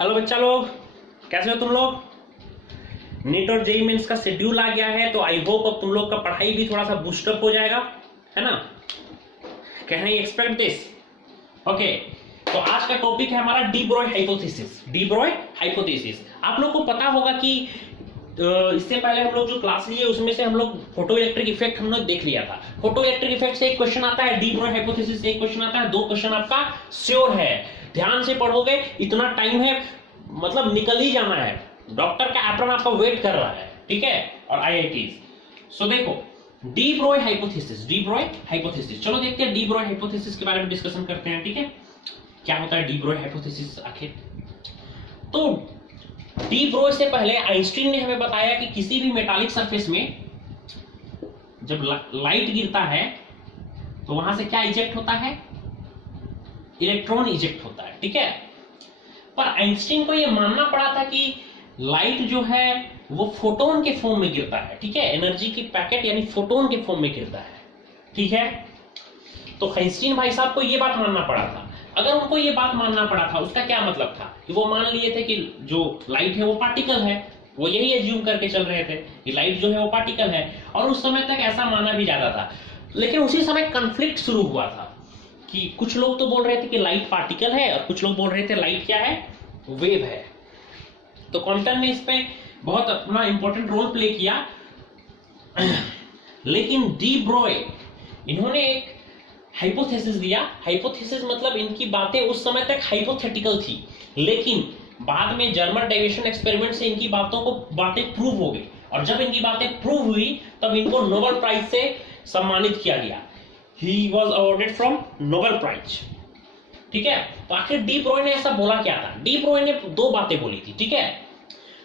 Hello बच्चा लोग, कैसे हो तुम लोग। नीट और जेईई मेंस का शेड्यूल आ गया है, तो आई होप अब तुम लोग का पढ़ाई भी थोड़ा सा बूस्टअप हो जाएगा, है ना। Can I expect this? Okay, तो आज का टॉपिक है हमारा D Broglie hypothesis. D Broglie hypothesis आप लोग को पता होगा कि इससे पहले हम लोग जो क्लास लिए उसमें से हम लोग फोटो इलेक्ट्रिक इफेक्ट हम लोग देख लिया था। फोटो इलेक्ट्रिक इफेक्ट से एक क्वेश्चन आता है, डी ब्रॉय हाइपोथेसिस से एक क्वेश्चन आता है, 2 क्वेश्चन आपका श्योर है। ध्यान से पढ़ोगे, इतना टाइम है, मतलब निकल ही जाना है। डॉक्टर का एप्रन आपका वेट कर रहा है, ठीक है, और आईआईटीज। सो देखो, D Broglie hypothesis, D Broglie hypothesis. चलो देखते हैं डी ब्रॉय हाइपोथेसिस के बारे में डिस्कशन करते हैं, ठीक है। क्या होता है डी ब्रॉय हाइपोथेसिस आखिर? तो डी ब्रॉय से पहले आइंस्टीन ने हमें बताया कि किसी भी मेटालिक सरफेस में जब लाइट गिरता है तो वहां से क्या इजेक्ट होता है? इलेक्ट्रॉन इजेक्ट होता है, ठीक है। पर आइंस्टीन को यह मानना पड़ा था कि लाइट जो है वो फोटोन के फॉर्म में गिरता है, ठीक है। एनर्जी की पैकेट यानी फोटोन के फॉर्म में गिरता है, ठीक है। तो आइंस्टीन भाई साहब को यह बात मानना पड़ा था। अगर उनको ये बात मानना पड़ा था, उसका क्या मतलब था कि वो मान लिए थे कि जो लाइट है वो पार्टिकल है। वो यही एज्यूम करके चल रहे थे कि लाइट जो है वो पार्टिकल है, और उस समय तक ऐसा माना भी जाता था। लेकिन उसी समय कंफ्लिक्ट शुरू हुआ था कि कुछ लोग तो बोल रहे थे कि लाइट पार्टिकल है और कुछ लोग बोल रहे थे लाइट क्या है? वेव है। तो कॉम्पटन ने इस पे बहुत अपना इंपॉर्टेंट रोल प्ले किया। लेकिन डी ब्रॉय इन्होंने एक हाइपोथेसिस दिया। हाइपोथेसिस मतलब इनकी बातें उस समय तक हाइपोथेटिकल थी, लेकिन बाद में जर्मन डेविएशन एक्सपेरिमेंट से इनकी बातें प्रूव हो गई, और जब इनकी बातें प्रूव हुई तब इनको नोबेल प्राइज से सम्मानित किया गया। He was awarded from Nobel prize, ठीक है। तो आखिर डी ब्रॉय ने ऐसा बोला क्या था? डी ब्रॉय ने 2 बातें बोली थी, ठीक है।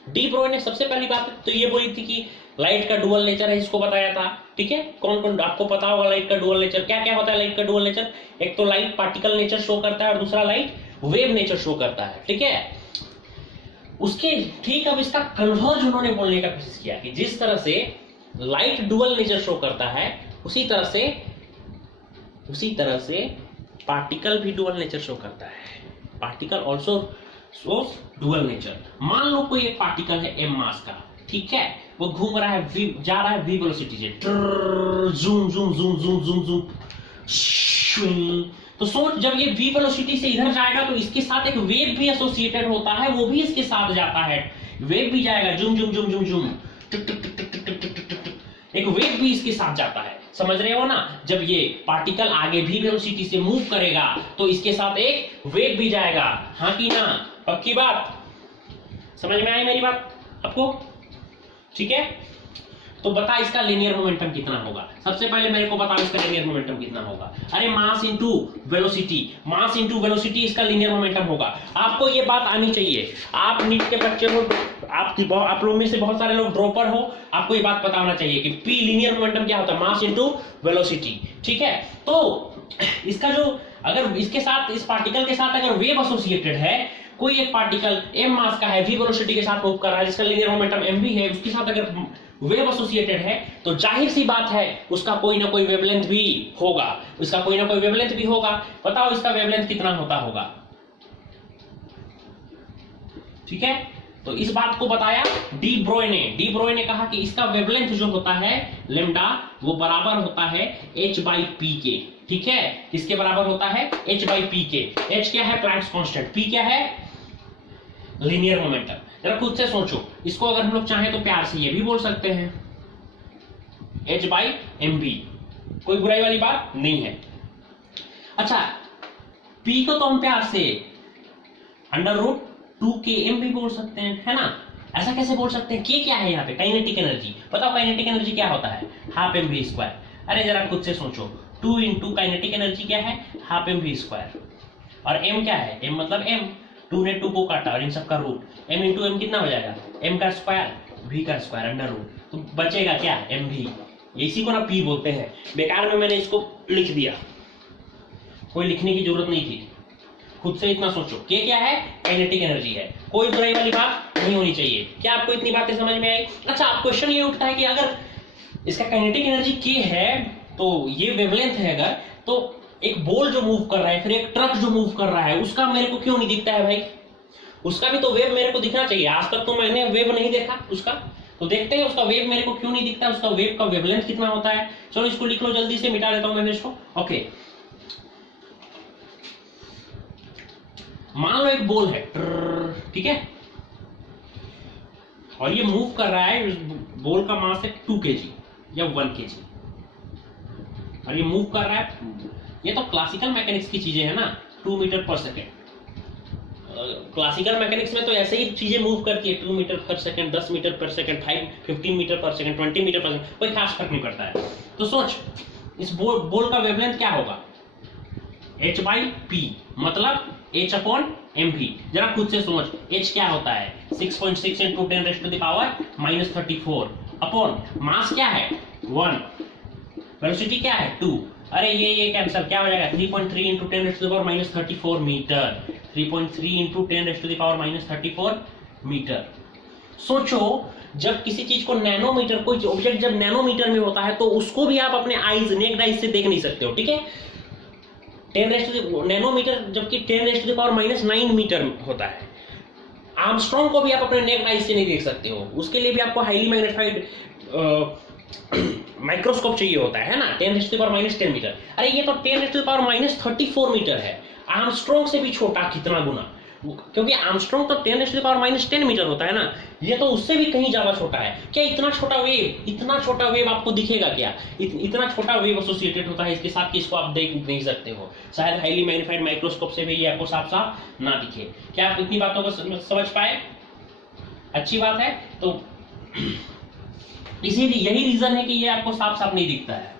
डी ब्रॉय ने सबसे पहली बात तो ये बोली थी कि लाइट का डुअल नेचर है, इसको बताया था, ठीक है। कौन कौन आपको पता होगा लाइट का डुअल नेचर? क्या क्या होता है लाइट का डुअल नेचर? एक तो लाइट पार्टिकल नेचर शो करता है और दूसरा लाइट वेव नेचर शो करता है, ठीक है। उसके ठीक अब इसका कन्वर्ज उन्होंने बोलने का कोशिश किया कि जिस तरह से लाइट डुअल नेचर शो करता है उसी तरह से पार्टिकल भी डुअल नेचर शो करता है। Particle also shows dual nature. मान लो कोई एक पार्टिकल है m मास का, ठीक है, वो घूम रहा है जा रहा है v वेलोसिटी से, zoom zoom zoom zoom zoom zoom. तो सोच, जब ये v वेलोसिटी से इधर जाएगा तो इसके साथ एक वेव भी एसोसिएटेड होता है, वो भी इसके साथ जाता है। वेव भी जाएगा, zoom zoom zoom zoom zoom, एक वेव भी इसके साथ जाता है। समझ रहे हो ना? जब ये पार्टिकल आगे भी वेलोसिटी से मूव करेगा तो इसके साथ एक वेव भी जाएगा। हाँ कि ना? पक्की बात? समझ में आई मेरी बात आपको? ठीक है। तो बता इसका लीनियर मोमेंटम कितना होगा? सबसे पहले मेरे को बताओ इसका लीनियर मोमेंटम कितना होगा। अरे mass into velocity, mass into velocity इसका लीनियर मोमेंटम होगा। आपको ये बात आनी चाहिए। आप नीट के बच्चे हो, आप लोग में से बहुत सारे लोग ड्रॉपर हो, आपको ये बात पता होना चाहिए कि पी लीनियर मोमेंटम क्या होता है? मास इंटू वेलोसिटी, ठीक है। तो इसका जो, अगर इसके साथ, इस पार्टिकल के साथ अगर वेव एसोसिएटेड है, कोई एक पार्टिकल m मास का है, v वेलोसिटी के साथ मूव कर रहा है, जिसका लीनियर मोमेंटम mv है, उसके साथ अगर वेव एसोसिएटेड है, तो जाहिर सी बात है उसका कोई ना कोई वेवलेंथ भी होगा। उसका कोई ना कोई वेवलेंथ भी होगा। बताओ इसका वेवलेंथ कितना होता होगा? ठीक है। तो इस बात को बताया डी ब्रॉय ने। डी ब्रॉय ने कहा कि इसका वेवलेंथ जो होता है लेमडा, वो बराबर होता है h/p के, ठीक है। किसके बराबर होता है? h/p के। h क्या है? Planck's constant. p क्या है? Linear momentum. जरा खुद से सोचो, इसको अगर हम लोग चाहें तो प्यार से ये भी बोल सकते हैं h/mv, कोई बुराई वाली बात नहीं है। अच्छा, p को तो हम प्यार से √2km भी बोल सकते हैं, है ना। ऐसा कैसे बोल सकते हैं? k क्या है यहाँ पे? Kinetic energy. बताओ काइनेटिक एनर्जी क्या होता है? Half mv²। अरे जरा खुद से सोचो, 2 इंटू काइनेटिक एनर्जी क्या है? Half mv²। और m क्या है? m मतलब m, 2 ने 2 को काटा और इन सब का रूट, m इंटू m कितना हो जाएगा? m का स्क्वायर, v का स्क्वायर, अंडर रूट, तो बचेगा क्या? mv। इसी को ना p बोलते हैं। बेकार में मैंने इसको लिख दिया, कोई लिखने की जरूरत नहीं थी। खुद से इतना सोचो, k क्या है? काइनेटिक एनर्जी है। कोई बुराई वाली बात नहीं होनी चाहिए। क्या आपको इतनी बातें समझ में आई? अच्छा, आप क्वेश्चन ये उठता है कि अगर इसका काइनेटिक एनर्जी k है तो ये वेवलेंथ है, अगर तो एक बॉल जो मूव कर रहा है, फिर एक ट्रक जो मूव कर रहा है, उसका मेरे को क्यों नहीं दिखता है भाई? उसका भी तो वेव मेरे को दिखना चाहिए। आज तक तो मैंने वेव नहीं देखा उसका, तो देखते हैं उसका वेव मेरे को क्यों नहीं दिखता, उसका वेव का वेवलेंथ कितना होता है। चलो इसको लिख लो, जल्दी से मिटा लेता हूं मैं इसको। ओके, मान लो एक बॉल है, ठीक है, और ये मूव कर रहा है, बॉल का मास है 2 kg या 1 kg, और ये मूव कर रहा है। ये तो क्लासिकल मैकेनिक्स की चीजें है ना, 2 मीटर पर सेकेंड। क्लासिकल मैकेनिक्स में तो ऐसे ही चीजें मूव करती है, 2 मीटर पर सेकेंड, 10 मीटर पर सेकेंड, 15 मीटर पर सेकेंड, 20 मीटर पर सेकेंड, कोई खास फर्क नहीं पड़ता है। तो सोच, इस बॉल का वेवलेंथ क्या होगा, h/p, मतलब h/mv। जरा खुद से सोच, h क्या होता है, 6.6 × 10⁻⁻34 अपॉन मास क्या है 1, वेलोसिटी क्या है 2। अरे ये कैंसिल, क्या हो जाएगा 3.3 × 10⁻34 मीटर, 3.3 × 10⁻34 मीटर। सोचो, जब किसी चीज को नैनोमीटर, कोई ऑब्जेक्ट जब नैनोमीटर में होता है तो उसको भी आप अपने आईज, नेक्ड आईज से देख नहीं सकते हो, ठीक है। 10 नैनोमीटर जबकि 10⁻⁹ मीटर होता है। आर्मस्ट्रॉन्ग को भी आप अपने नेक्ड आईज से नहीं देख सकते हो, उसके लिए भी आपको हाईली मैग्नीफाइड माइक्रोस्कोप चाहिए होता है ना, 10⁻⁻10 मीटर। अरे ये तो 10⁻�34 मीटर है, आर्मस्ट्रॉन्ग से भी छोटा कितना गुना, क्योंकि आर्मस्ट्रॉन्ग तो 10⁻⁻10 मीटर होता है ना, ये तो उससे भी कहीं ज्यादा छोटा है। क्या इतना छोटा वेव आपको दिखेगा क्या, इतना छोटा वेव एसोसिएटेड होता है इसके साथ कि इसको आप देख नहीं सकते हो, शायद हाईली मैग्नीफाइड माइक्रोस्कोप से भी ये आपको साफ साफ ना दिखे। क्या आप इतनी बातों को समझ पाए, अच्छी बात है। तो इसीलिए यही रीजन है कि ये आपको साफ साफ नहीं दिखता है,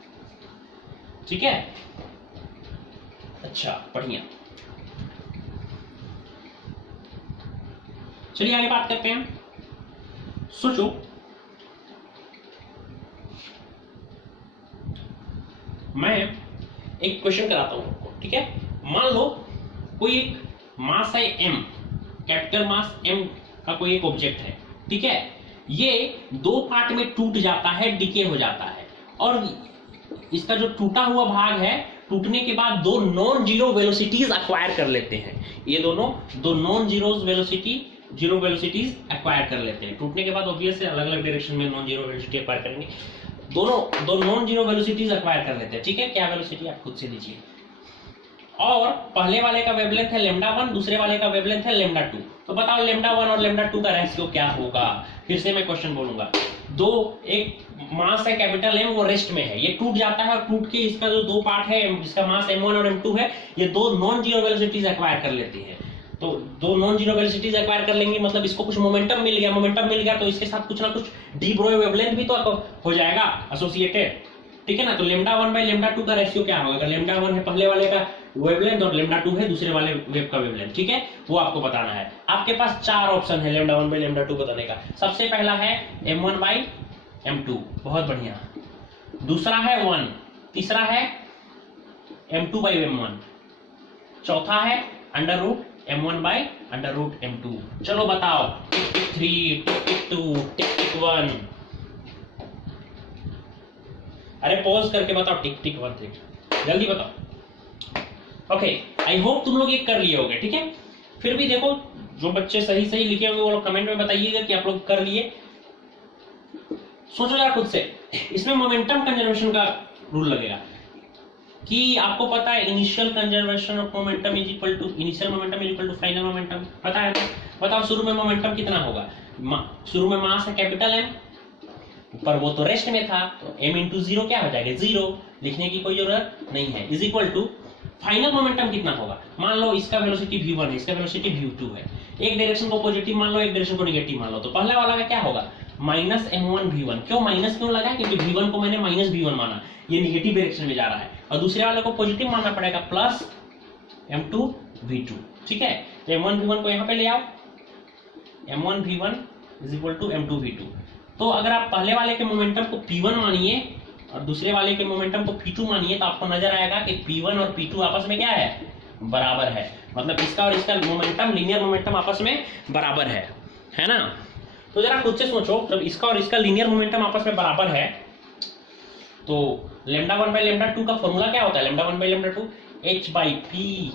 ठीक है। अच्छा, बढ़िया, चलिए आगे बात करते हैं। सोचो, मैं एक क्वेश्चन कराता हूं आपको, ठीक है। मान लो कोई एक मास है m, कैपिटल मास m का कोई एक ऑब्जेक्ट है, ठीक है। ये 2 पार्ट में टूट जाता है, डिके हो जाता है, और इसका जो टूटा हुआ भाग है, टूटने के बाद 2 नॉन जीरो वेलोसिटीज एक्वायर कर लेते हैं। ये दोनों 2 नॉन जीरो वेलोसिटीज एक्वायर कर लेते हैं। टूटने के बाद ऑब्वियस है अलग अलग डायरेक्शन में नॉन जीरो वेलोसिटी एक्वायर करेंगे, दोनों 2 नॉन जीरो वेलोसिटीज एक्वायर कर लेते हैं, ठीक है। क्या वेलोसिटी आप खुद से लीजिए। और पहले वाले का वेवलेंथ है λ1, दूसरे वाले का वेवलेंथ है λ2। तो बताओ λ1 और λ2 का रेशियो क्या होगा। फिर से मैं क्वेश्चन बोलूंगा, एक मास है कैपिटल M, वो रेस्ट में है, ये टूट जाता है, और टूट के इसका जो 2 पार्ट है, इसका मास m1 और m2 है, ये 2 नॉन जीरो वेलोसिटीज एक्वायर कर लेती है। तो 2 नॉन जीरो वेलोसिटीज एक्वायर कर लेंगे, मतलब इसको कुछ मोमेंटम मिल गया, तो इसके साथ कुछ ना कुछ डी ब्रोई वेवलेंथ भी तो हो जाएगा एसोसिएटेड, ठीक है ना। तो λ1/λ2 का रेशियो क्या होगा, λ1 है पहले वाले का वेवलेंथ और λ2 है दूसरे वाले वेव का वेवलेंथ, ठीक है। वो आपको बताना है। आपके पास 4 ऑप्शन है λ1/λ2 बताने का। सबसे पहला है m1/m2, बहुत बढ़िया। दूसरा है 1, तीसरा है m2/m1, चौथा है √m1/√m2। चलो बताओ, टिक 3, टिक 2, टिक 1। अरे पॉज करके बताओ, टिक 1 3, जल्दी बताओ। ओके, आई होप तुम लोग ये कर लिए होगे, ठीक है। फिर भी देखो, जो बच्चे सही लिखे होंगे वो लोग कमेंट में बताइएगा कि आप लोग कर लिए। सोचो जरा खुद से, इसमें मोमेंटम कंजर्वेशन का रूल लगेगा कि आपको पता है initial conservation of momentum is equal to initial momentum is equal to final momentum, पता है ना। बताओ शुरू में मोमेंटम कितना होगा, शुरू में मास है कैपिटल M, पर वो तो रेस्ट में था, तो m × 0 क्या हो जाएगा 0, लिखने की कोई जरूरत नहीं है, is equal to final momentum कितना होगा। मान लो इसका वेलोसिटी v1 है, इसका वेलोसिटी v2 है, एक डायरेक्शन को पॉजिटिव मान लो, एक डायरेक्शन को नेगेटिव मान लो। तो पहले वाला का क्या होगा -m1v1। क्यों माइनस क्यों लगा, क्योंकि v1 को मैंने -v1 माना, ये नेगेटिव डायरेक्शन में जा रहा है, और दूसरे वाले को पॉजिटिव मानना पड़ेगा, प्लस m2v2, ठीक है। तो m1v1 को यहाँ पे ले आओ, m1v1 is equal to m2v2। तो अगर आप पहले वाले के मोमेंटम को p1 मानिए और दूसरे वाले के मोमेंटम को p2 मानिए, तो आपको नजर आएगा कि p1 और p2 आपस में क्या है, बराबर है। मतलब इसका और इसका मोमेंटम, लीनियर मोमेंटम आपस में बराबर है ना। तो जरा खुद से सोचो, जब इसका और इसका लीनियर मोमेंटम आपस में बराबर है, तो λ1/λ2 का फॉर्मूला क्या होता है, λ1/λ2 h/p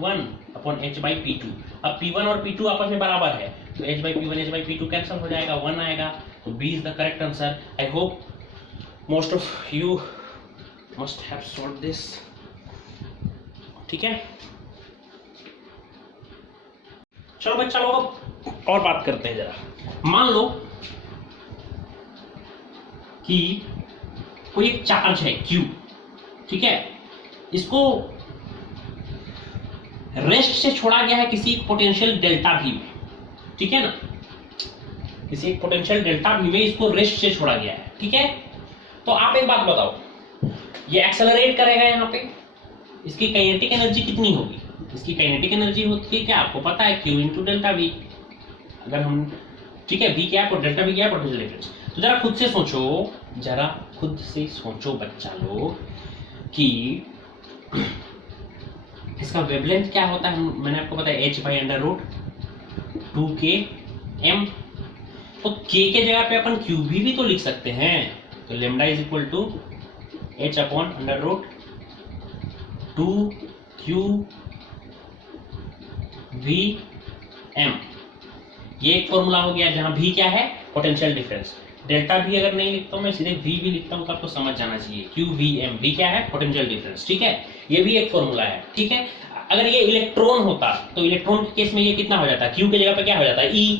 1 upon h by P2। अब P1 और P2 आपस में बराबर है तो h by P1 h by P2 cancel हो जाएगा, 1 आएगा, तो B is the correct answer. I hope most of you must have solved this. ठीक है, चलो बच्चा लोग और बात करते हैं जरा। मान लो कि कोई एक चार्ज है Q, ठीक है, इसको रेस्ट से छोड़ा गया है किसी पोटेंशियल डेल्टा V में, ठीक है ना, किसी एक पोटेंशियल डेल्टा V में इसको रेस्ट से छोड़ा गया है, ठीक है। तो आप एक बात बताओ, ये एक्सेलरेट करेगा यहाँ पे, इसकी काइनेटिक एनर्जी कितनी होगी? इसकी काइनेटिक एनर्जी होती है क्या, आपको पता है, Q इंटू डेल्टा V। अगर हम, ठीक है, V क्या है, डेल्टा V क्या है, पोटेंशियल डिफरेंस। तो जरा खुद से सोचो, जरा खुद से सोचो बच्चा लोग कि इसका वेवलेंथ क्या होता है। मैंने आपको बताया h by under root 2km। तो k के जगह पे अपन QV भी तो लिख सकते हैं, तो lambda is equal to h upon under root 2qVm। ये एक फॉर्मूला हो गया जहां V क्या है, पोटेंशियल डिफरेंस। डेल्टा V अगर नहीं लिखता हूं मैं, सीधे V भी लिखता हूं तो आपको समझ जाना चाहिए, QVM, V क्या है, पोटेंशियल डिफरेंस, ठीक है। ये भी एक फॉर्मूला है, ठीक है। अगर ये इलेक्ट्रॉन होता तो इलेक्ट्रॉन के केस में ये कितना हो जाता है, Q की जगह पे क्या हो जाता है, E,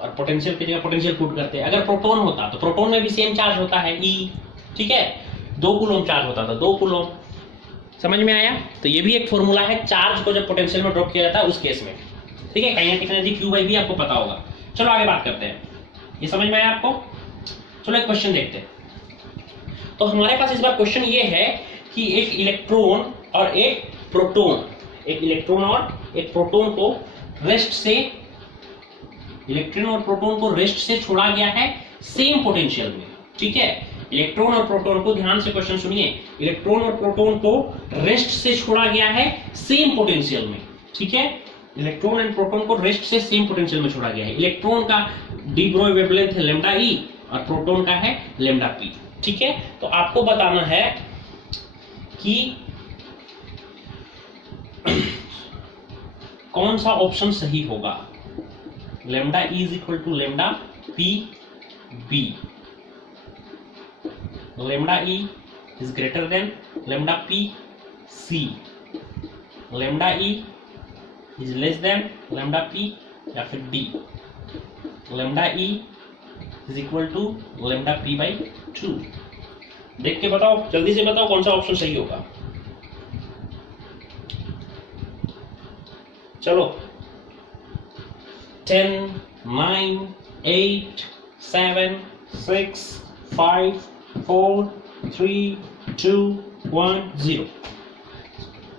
और पोटेंशियल की जगह पोटेंशियल पुट करते हैं। अगर प्रोटॉन होता तो प्रोटॉन में भी सेम चार्ज होता है, E, ठीक है, 2 कूलम चार्ज होता था, 2 कूलम। समझ में आया? तो ये भी एक फॉर्मूला है चार्ज को जब पोटेंशियल में ड्रॉप किया जाता है उस केस में, ठीक है। Kinetic energy Q by V आपको पता होगा। चलो आगे बात करते हैं, ये समझ में आया आपको? चलो एक क्वेश्चन देखते हैं। तो हमारे पास इस बार क्वेश्चन ये है कि एक इलेक्ट्रॉन और एक प्रोटॉन, एक इलेक्ट्रॉन और एक प्रोटॉन को रेस्ट से, इलेक्ट्रॉन और प्रोटॉन को रेस्ट से छोड़ा गया है सेम पोटेंशियल में, ठीक है। इलेक्ट्रॉन और प्रोटॉन को, ध्यान से क्वेश्चन सुनिए, इलेक्ट्रॉन और प्रोटॉन को रेस्ट से छोड़ा गया है सेम पोटेंशियल में, ठीक है। इलेक्ट्रॉन एंड प्रोटॉन को रेस्ट से सेम पोटेंशियल में छोड़ा गया है। इलेक्ट्रॉन का डी ब्रोई वेवलेंथ है लैम्डा ई और प्रोटॉन का है लैम्डा पी, ठीक है। तो आपको बताना है कि कौन सा ऑप्शन सही होगा। Lambda E is equal to lambda P B, lambda E is greater than lambda P C, lambda E is less than lambda P या फिर D, lambda E is equal to lambda P by 2। देख के बताओ, जल्दी से बताओ कौन सा ऑप्शन सही होगा। चलो 10, 9, 8, 7, 6, 5, 4, 3, 2, 1, 0।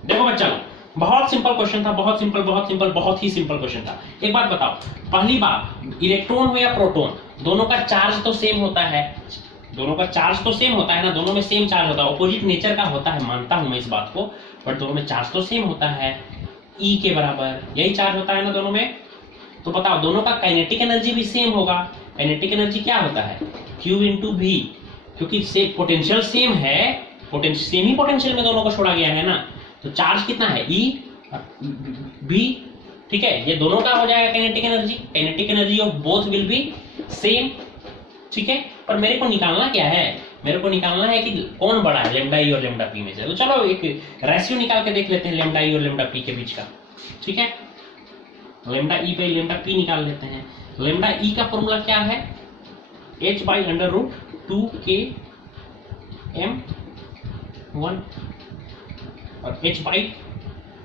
देखो बच्चा, बहुत सिंपल क्वेश्चन था, बहुत सिंपल, बहुत सिंपल, बहुत ही सिंपल क्वेश्चन था। एक बात बताओ, पहली बात, इलेक्ट्रॉन हो या प्रोटॉन, दोनों का चार्ज तो सेम होता है, दोनों का चार्ज तो सेम होता है ना, दोनों में सेम चार्ज होता है, ऑपोजिट नेचर का होता है, मानता हूं मैं इस बात को, बट दोनों में चार्ज तो सेम होता है, E के बराबर यही चार्ज होता है ना दोनों में। तो बताओ, दोनों का काइनेटिक एनर्जी भी सेम होगा। काइनेटिक एनर्जी क्या होता है, Q इंटू V, क्योंकि से पोटेंशियल सेम है, सेम ही पोटेंशियल में दोनों को छोड़ा गया है ना, तो चार्ज कितना है, E B, ठीक है। ये दोनों का हो जाएगा kinetic energy, kinetic energy of both will be same, ठीक है। पर मेरे को निकालना क्या है, मेरे को निकालना है कि कौन बड़ा है, लैम्डा ई और लैम्डा पी में से। तो चलो एक रेशियो निकाल के देख लेते हैं लैम्डा ई और लैम्डा पी के बीच का, ठीक है। Lambda E by lambda P निकाल लेते हैं। लैम्डा ई का फॉर्मूला क्या है, h by under root 2km 1 और h by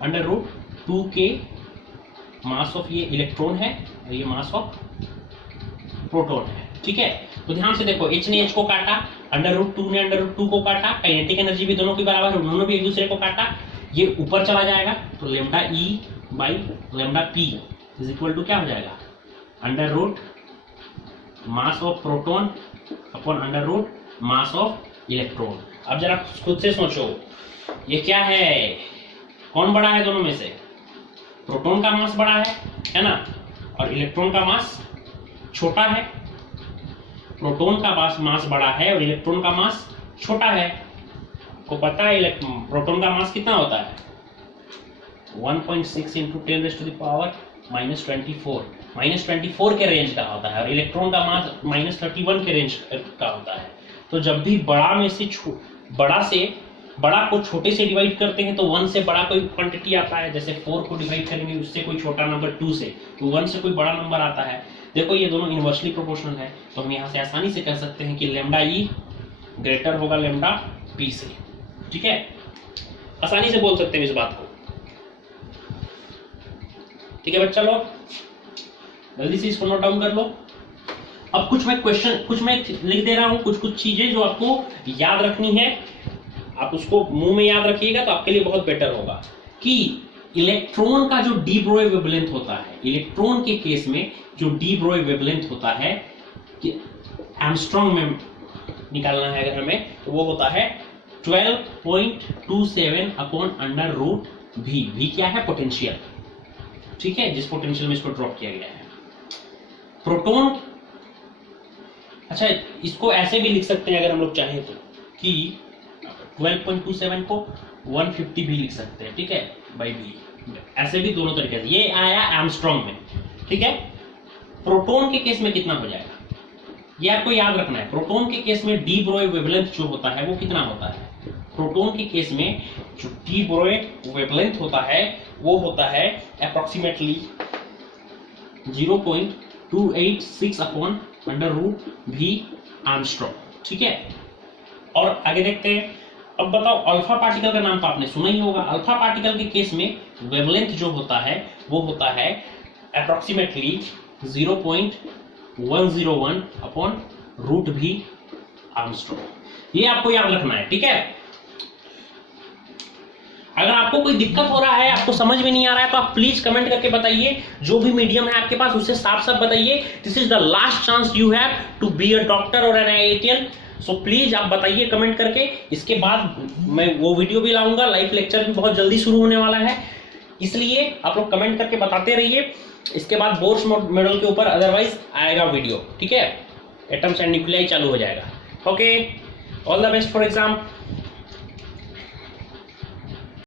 under root 2k mass of ये इलेक्ट्रॉन है और ये मास ऑफ प्रोटॉन है, ठीक है। तो ध्यान से देखो, h ने h को काटा, अंडर रूट 2 ने अंडर रूट 2 को काटा, काइनेटिक एनर्जी भी दोनों की बराबर है, उन्होंने भी एक दूसरे को काटा, ये ऊपर चला जाएगा, तो lambda E by lambda P is equal to क्या हो जाएगा, under root mass of proton upon under root mass of electron. अब जरा खुद से सोचो, ये क्या है, कौन बड़ा है दोनों में से, प्रोटॉन का मास बड़ा है ना, और इलेक्ट्रॉन का मास छोटा है। प्रोटॉन का मास बड़ा है और इलेक्ट्रॉन का मास छोटा है। आपको पता है प्रोटॉन का मास कितना होता है, 1.6 इंटू 10⁻⁻24 -24 के रेंज का होता है और इलेक्ट्रॉन का मास -31 के रेंज का होता है। तो जब भी बड़ा में से बड़ा को छोटे से डिवाइड करते हैं तो 1 से बड़ा कोई क्वांटिटी आता है, जैसे 4 को डिवाइड करेंगे उससे कोई छोटा नंबर 2 से, तो 1 से कोई बड़ा नंबर आता है। देखो ये दोनों इनवर्सली प्रोपोर्शनल है, तो हम यहाँ से आसानी से कह सकते हैं कि लैम्डा ई ग्रेटर होगा लैम्डा पी से। ठीक है, आसानी से बोल सकते हैं इस बात को। ठीक है बच्चा लोग, जल्दी से इसको नोट डाउन कर लो। अब कुछ मैं लिख दे रहा हूं, कुछ चीजें जो आपको याद रखनी है, आप उसको मुंह में याद रखिएगा तो आपके लिए बहुत बेटर होगा। कि इलेक्ट्रॉन का जो डी ब्रोई वेवलेंथ होता है, इलेक्ट्रॉन के केस में जो डी ब्रोई वेवलेंथ होता है कि एंगस्ट्रॉम में निकालना है अगर हमें, तो वो होता है 12.27 अपॉन अंडर रूट भी। भी क्या है? पोटेंशियल। ठीक है, जिस पोटेंशियल में इसको ड्रॉप किया गया है। प्रोटॉन, अच्छा इसको ऐसे भी लिख सकते हैं अगर हम लोग चाहें तो, कि 12.27 को 150 भी लिख सकते हैं। ठीक है, बाई भी, ऐसे भी दोनों तरीके से। ये आया एंगस्ट्रॉम में। ठीक है, प्रोटॉन के केस में कितना हो जाएगा ये आपको याद रखना है। प्रोटॉन के केस में डी ब्रोई वेवलेंथ जो होता है वो कितना होता है? प्रोटॉन के केस में जो डी ब्रोई वेवलेंथ होता है वो होता है अप्रोक्सीमेटली 0.286 अपॉन अंडर रूट भी एंगस्ट्रॉम। ठीक है, और आगे देखते हैं। अब बताओ, अल्फा पार्टिकल का नाम तो आपने सुना ही होगा। अल्फा पार्टिकल के केस में वेवलेंथ जो होता है वो होता है अप्रोक्सीमेटली 0.101 अपॉन रूट भी एंगस्ट्रॉम। ये आपको याद रखना है। ठीक है, अगर आपको कोई दिक्कत हो रहा है, आपको समझ में नहीं आ रहा है, तो आप प्लीज कमेंट करके बताइए। जो भी मीडियम है आपके पास उससे साफ साफ बताइए। This is the last chance you have to be a doctor और एन IITian। सो प्लीज आप बताइए कमेंट करके। इसके बाद मैं वो वीडियो भी लाऊंगा, लाइव लेक्चर भी बहुत जल्दी शुरू होने वाला है, इसलिए आप लोग कमेंट करके बताते रहिए। इसके बाद बोर्स मॉडल के ऊपर अदरवाइज आएगा वीडियो। ठीक है, एटम्स एंड न्यूक्लियाई चालू हो जाएगा। Okay, all the best for exam.